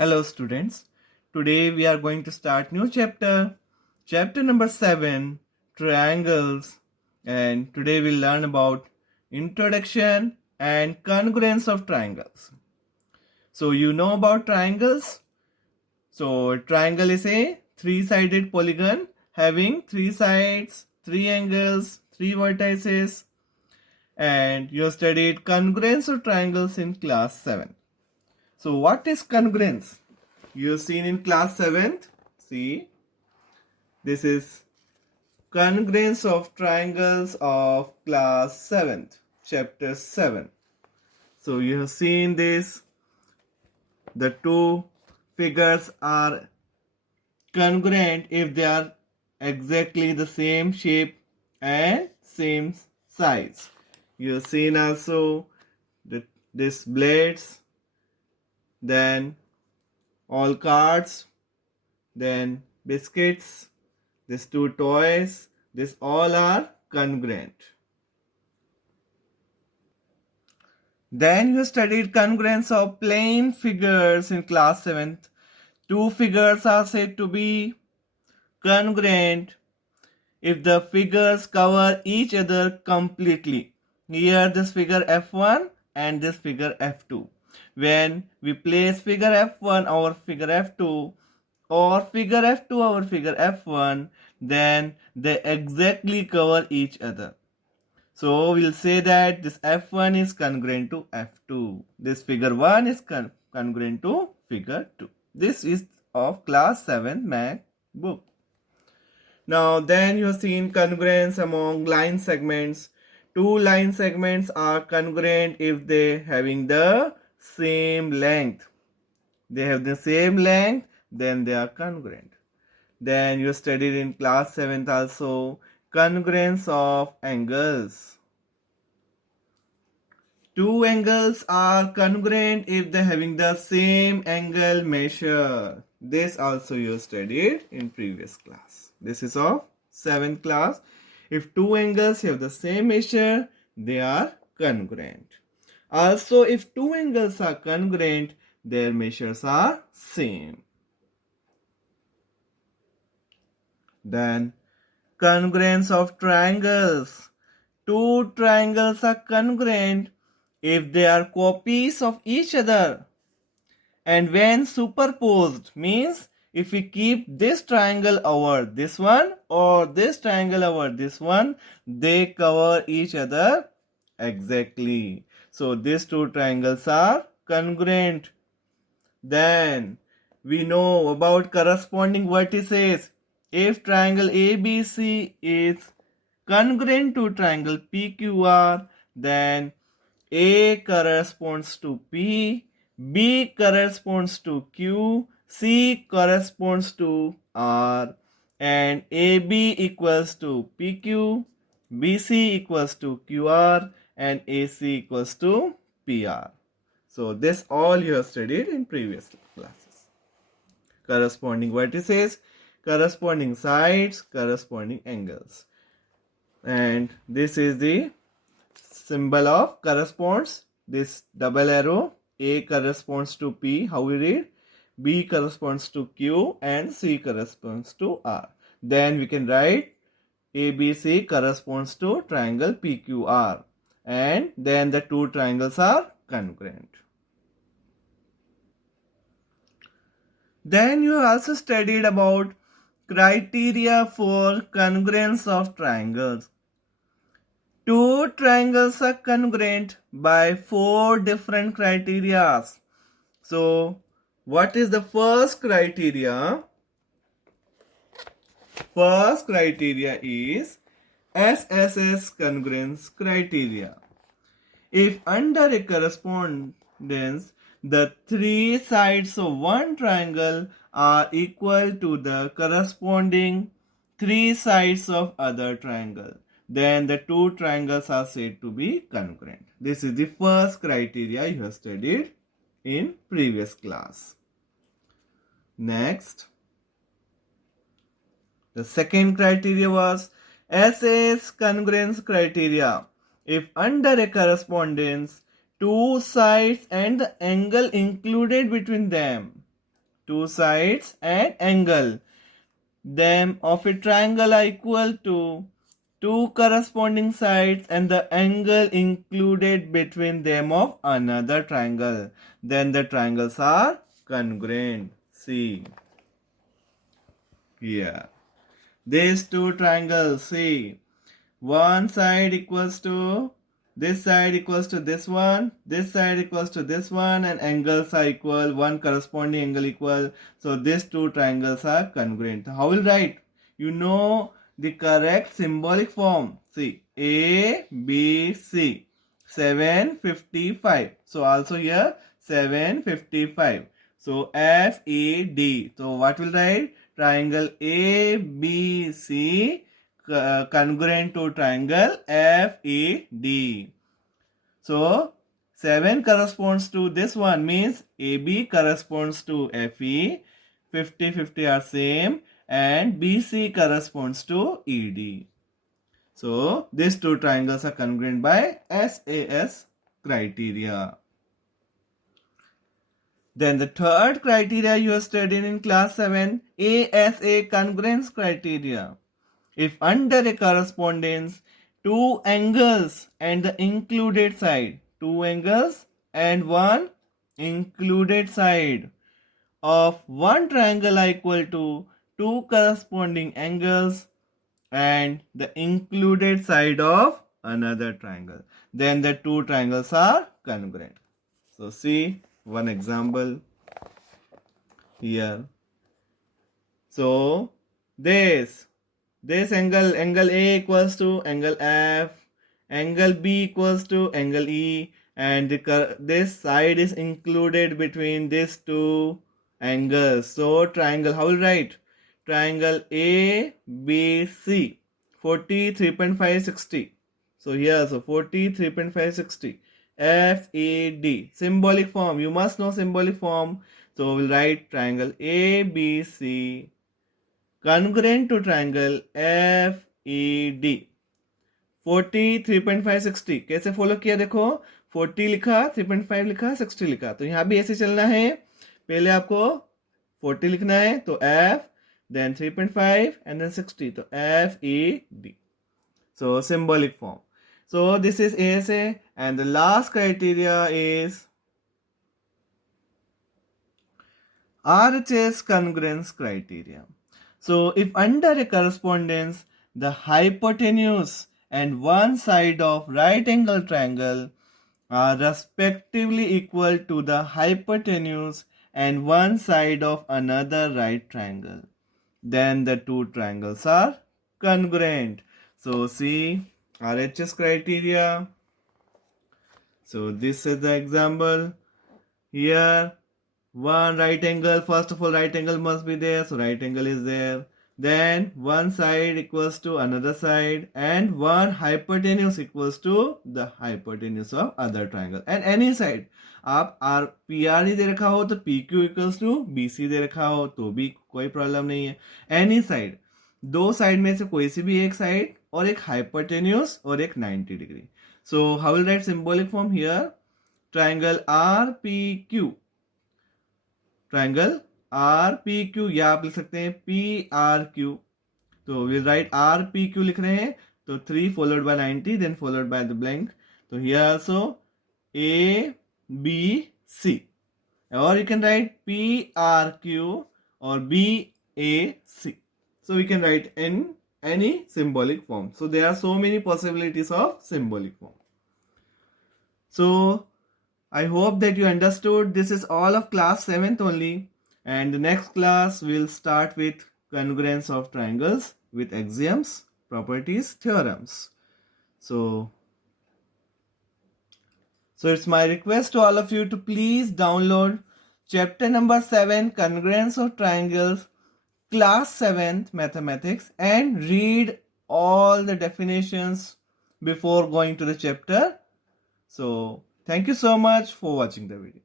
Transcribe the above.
Hello students, today we are going to start new chapter number 7, triangles, and today we'll learn about introduction and congruence of triangles. So you know about triangles? So triangle is a three-sided polygon having three sides, three angles, three vertices, and you studied congruence of triangles in class 7. So what is congruence? You've seen in class 7th. See, this is congruence of triangles of class 7th, chapter 7. So you have seen this. The two figures are congruent if they are exactly the same shape and same size. You have seen also this blades, then all cards, then biscuits, these two toys, this all are congruent. Then you studied congruence of plane figures in class 7th. Two figures are said to be congruent if the figures cover each other completely. Here this figure F1 and this figure F2. When we place figure F1 over figure F2 or figure F2 over figure F1, then they exactly cover each other. So we'll say that this F1 is congruent to F2. This figure 1 is congruent to figure 2. This is of class 7 math book. Now then you have seen congruence among line segments. Two line segments are congruent if they having the same length. They have the same length, then they are congruent. Then you studied in class 7th also congruence of angles. Two angles are congruent if they having the same angle measure. This also you studied in previous class. This is of 7th class. If two angles have the same measure, they are congruent. Also, if two angles are congruent, their measures are same. Then, congruence of triangles. Two triangles are congruent if they are copies of each other. And when superposed means if we keep this triangle over this one or this triangle over this one, they cover each other exactly. So these two triangles are congruent. Then we know about corresponding vertices. If triangle ABC is congruent to triangle PQR, then A corresponds to P, B corresponds to Q, C corresponds to R, and AB equals to PQ, BC equals to QR, and AC equals to PR. So this all you have studied in previous classes. Corresponding vertices, corresponding sides, corresponding angles. And this is the symbol of corresponds. This double arrow, A corresponds to P, how we read? B corresponds to Q and C corresponds to R. Then we can write ABC corresponds to triangle PQR. And then the two triangles are congruent. Then you have also studied about criteria for congruence of triangles. Two triangles are congruent by 4 different criteria. So, what is the first criteria? First criteria is ASA Congruence Criteria. If under a correspondence, the three sides of one triangle are equal to the corresponding three sides of other triangle, then the two triangles are said to be congruent. This is the first criteria you have studied in previous class. Next, the second criteria was ASA Congruence Criteria. If under a correspondence, two sides and the angle included between them two sides and angle. Them of a triangle are equal to two corresponding sides and the angle included between them of another triangle. Then the triangles are congruent. See here. These two triangles, see, one side equals to this side equals to this side equals to this one, and angles are equal, one corresponding angle equal. So these two triangles are congruent. How will write? You know the correct symbolic form. See, A, B, C, 755. So also here 755. So F, E, D. So what will write? Triangle ABC congruent to triangle FED. So 7 corresponds to this one, means AB corresponds to FE, 50-50 are same, and BC corresponds to ED. So these two triangles are congruent by SAS criteria. Then the third criteria you have studied in class 7, ASA Congruence Criteria. If under a correspondence, two angles and the included side, two angles and one included side of one triangle are equal to two corresponding angles and the included side of another triangle, then the two triangles are congruent. So see one example here. So this angle A equals to angle F, angle B equals to angle E, and this side is included between these two angles. So triangle, how will write? Triangle ABC, 40, 3.5, 60. So here, so 40, 3.5, 60. FED, symbolic form. You must know symbolic form. So we'll write triangle ABC congruent to triangle FED. 40, 3.5, 60. कैसे follow किया देखो, 40 लिखा, 3.5 लिखा, 60 लिखा. तो यहाँ भी ऐसे चलना है. पहले आपको 40 लिखना है तो F, then 3.5 and then 60. तो FED. So symbolic form. So this is ASA, and the last criteria is RHS congruence criteria. So if under a correspondence, the hypotenuse and one side of right angle triangle are respectively equal to the hypotenuse and one side of another right triangle, then the two triangles are congruent. So see RHS criteria. So this is the example. Here one right angle, first of all right angle must be there, so right angle is there. Then one side equals to another side and one hypotenuse equals to the hypotenuse of other triangle, and any side. आप PR ही दे रखा हो तो PQ equals to BC दे रखा हो तो भी कोई problem नहीं है. एनी साइड, दो साइड में से कोई सी भी एक साइड और एक हाइपोटेन्यूस और एक 90 degree. So how will write symbolic form here? Triangle RPQ, triangle RPQ, या आप लिख सकते हैं PRQ. तो विल राइट RPQ लिख रहे हैं तो 3 followed by 90 then followed by the blank. तो here also ABC, or you can write PRQ or BAC. So we can write in any symbolic form. So there are so many possibilities of symbolic form. So I hope that you understood. This is all of class 7th only, and the next class will start with congruence of triangles with axioms, properties, theorems. So it's my request to all of you to please download chapter number 7, congruence of triangles, class 7th mathematics, and read all the definitions before going to the chapter. So thank you so much for watching the video.